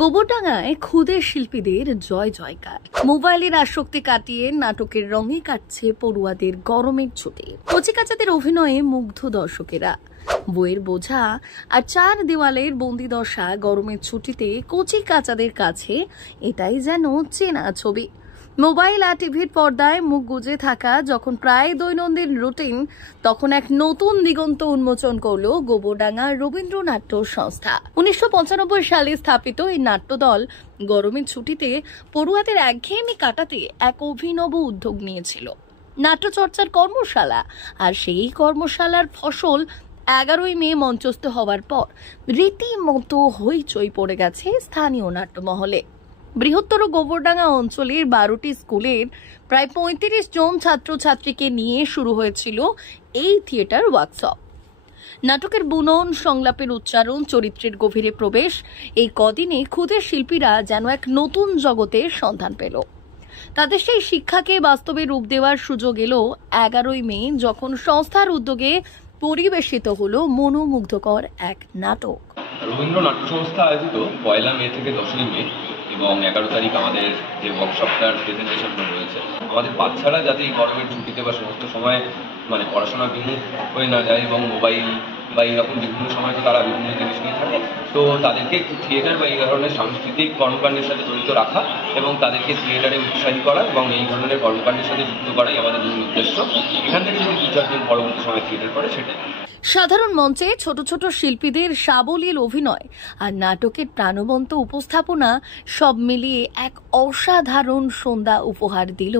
গোবরডাঙ্গায় ক্ষুদে শিল্পীদের জয় জয়কার। মোবাইলের আসক্তি কাটিয়ে নাটকের রঙে কাটছে পড়ুয়াদের গরমের ছুটি। কচিকাচাদের অভিনয়ে মুগ্ধ দর্শকেরা। বইয়ের বোঝা আর চার দেওয়ালের বন্দিদশা গরমের ছুটিতে কচিকাচাদের কাছে এটাই যেন চেনা ছবি। মোবাইল আর টিভির পর্দায় মুখ গুজে থাকা যখন প্রায় দৈনন্দিন রুটিন, তখন এক নতুন দিগন্ত উন্মোচন করল গোবরডাঙ্গা রবীন্দ্রনাট্য সংস্থা। 1995 সালে স্থাপিত এই নাট্যদল গরমের ছুটিতে পড়ুয়াদের একঘেয়েমি কাটাতে এক অভিনব উদ্যোগ নিয়েছিল, নাট্যচর্চার কর্মশালা। আর সেই কর্মশালার ফসল 11ই মে মঞ্চস্থ হওয়ার পর রীতিমতো হইচই পড়ে গেছে স্থানীয় নাট্যমহলে। বৃহত্তর গোবরডাঙ্গা অঞ্চলের 12টি স্কুলের প্রায় 35 জন ছাত্রছাত্রীকে নিয়ে শুরু হয়েছিল এই থিয়েটার ওয়ার্কশপ। নাটকের বুনন, সংলাপের উচ্চারণ, চরিত্রের গভীরে প্রবেশ, এই কদিনে ক্ষুদে শিল্পীরা যেন এক নতুন জগতের সন্ধান পেল। তাদের সেই শিক্ষাকে বাস্তবে রূপ দেওয়ার সুযোগ এলো 11ই মে, যখন সংস্থার উদ্যোগে পরিবেশিত হলো মনোমুগ্ধকর এক নাটক। রবীন্দ্র নাট্য সংস্থা আয়োজিত 1 মে থেকে 10ই মে এবং 11 তারিখ আমাদের যে ওয়ার্কশপটার প্রেজেন্টেশনটা রয়েছে, আমাদের বাচ্চারা যাতে এই গরমের ছুটিতে বা সমস্ত সময় পড়াশোনা বিমুখ হয়ে না যায় এবং মোবাইল বা এইরকম বিভিন্ন সময় তো তারা বিভিন্ন জিনিস নিয়ে থাকে, তো তাদেরকে থিয়েটার বা এই ধরনের সাংস্কৃতিক কর্মকাণ্ডের সাথে জড়িত রাখা এবং তাদেরকে থিয়েটারে উৎসাহী করা এবং এই ধরনের কর্মকাণ্ডের সাথে যুক্ত করাই আমাদের মূল উদ্দেশ্য। এখান থেকে যদি 2-4 দিন পরবর্তী সময় থিয়েটার করে সেটাই। সাধারণ মঞ্চে ছোট ছোট শিল্পীদের সাবলীল অভিনয় আর নাটকের প্রাণবন্ত উপস্থাপনা সব মিলিয়ে এক অসাধারণ সন্ধ্যা উপহার দিল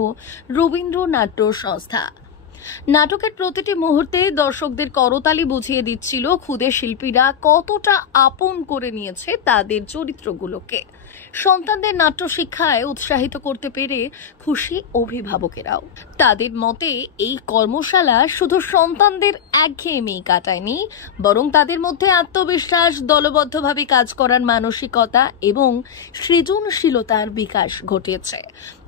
রবীন্দ্রনাট্য সংস্থা। নাটকের প্রতিটি মুহূর্তে দর্শকদের করতালি বুঝিয়ে দিচ্ছিল ক্ষুদে শিল্পীরা কতটা আপন করে নিয়েছে তাদের চরিত্রগুলোকে। সন্তানদের নাট্য শিক্ষায় উৎসাহিত করতে পেরে খুশি অভিভাবকেরাও। তাদের মতে এই কর্মশালা শুধু সন্তানদের একঘেয়েমি কাটায়নি, বরং তাদের মধ্যে আত্মবিশ্বাস, দলবদ্ধভাবে কাজ করার মানসিকতা এবং সৃজনশীলতার বিকাশ ঘটিয়েছে।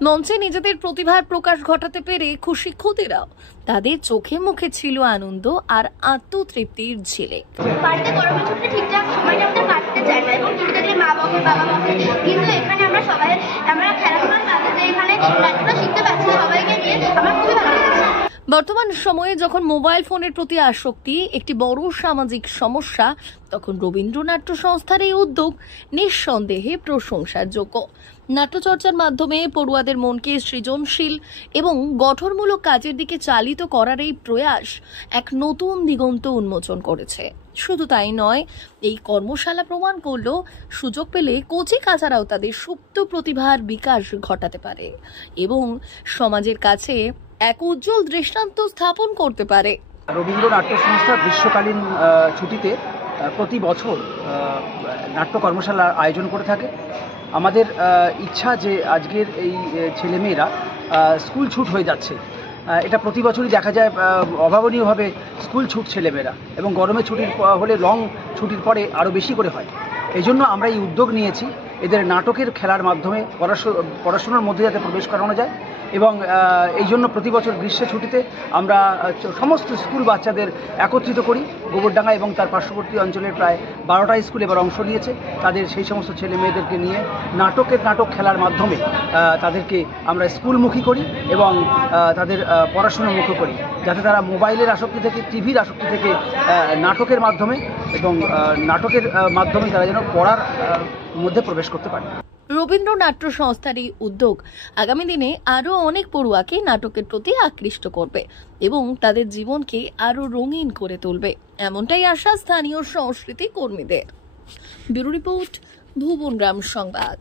মঞ্চে নিজেদের প্রতিভার প্রকাশ ঘটাতে পেরে খুশি ক্ষুদেরাও। তাদের চোখে মুখে ছিল আনন্দ আর আত্মতৃপ্তির ঝিলিক। কিন্তু এখানে আমরা খেলাধুলার মাধ্যমে এখানে নাটকটা শিখতে পারছি সবাইকে নিয়ে, আমার খুবই ভালো লাগছে। বর্তমান সময়ে যখন মোবাইল ফোনের প্রতি আসক্তি একটি বড় সামাজিক সমস্যা, তখন রবীন্দ্রনাট্য সংস্থার এই উদ্যোগ নিঃসন্দেহে প্রশংসার যোগ্য। নাট্যচর্চার মাধ্যমে পড়ুয়াদের মনকে সৃজনশীল এবং গঠনমূলক কাজের দিকে চালিত করার এই প্রয়াস এক নতুন দিগন্ত উন্মোচন করেছে। শুধু তাই নয়, এই কর্মশালা প্রমাণ করল সুযোগ পেলে কচিকাচারাও তাদের সুপ্ত প্রতিভার বিকাশ ঘটাতে পারে এবং সমাজের কাছে এক উজ্জ্বল দৃষ্টান্ত স্থাপন করতে পারে। রবীন্দ্র নাট্য সংস্থা গ্রীষ্মকালীন ছুটিতে প্রতি বছর নাট্য কর্মশালার আয়োজন করে থাকে। আমাদের ইচ্ছা যে আজকের এই ছেলেমেয়েরা স্কুল ছুট হয়ে যাচ্ছে, এটা প্রতি বছরই দেখা যায়, অভাবনীয়ভাবে স্কুল ছুট ছেলেমেয়েরা, এবং গরমের ছুটির হলে লং ছুটির পরে আরও বেশি করে হয়। এই জন্য আমরা এই উদ্যোগ নিয়েছি, এদের নাটকের খেলার মাধ্যমে পড়াশোনার মধ্যে যাতে প্রবেশ করানো যায়। এবং এই জন্য প্রতি বছর গ্রীষ্মের ছুটিতে আমরা সমস্ত স্কুল বাচ্চাদের একত্রিত করি। গোবরডাঙ্গা এবং তার পার্শ্ববর্তী অঞ্চলের প্রায় 12টা স্কুল এবার অংশ নিয়েছে। তাদের সেই সমস্ত ছেলে মেয়েদেরকে নিয়ে নাটক খেলার মাধ্যমে তাদেরকে আমরা স্কুলমুখী করি এবং তাদের পড়াশোনামুখী করি, যাতে তারা মোবাইলের আসক্তি থেকে, টিভির আসক্তি থেকে নাটকের মাধ্যমে এবং নাটকের মাধ্যমে তারা যেন পড়ার মধ্যে প্রবেশ করতে পারে। রবীন্দ্রনাট্য সংস্থার এই উদ্যোগ আগামী দিনে আরো অনেক পড়ুয়াকে নাটকের প্রতি আকৃষ্ট করবে এবং তাদের জীবনকে আরো রঙিন করে তুলবে, এমনটাই আশা স্থানীয় সংস্কৃতি কর্মীদের। ব্যুরো রিপোর্ট, ভুবনগ্রাম সংবাদ।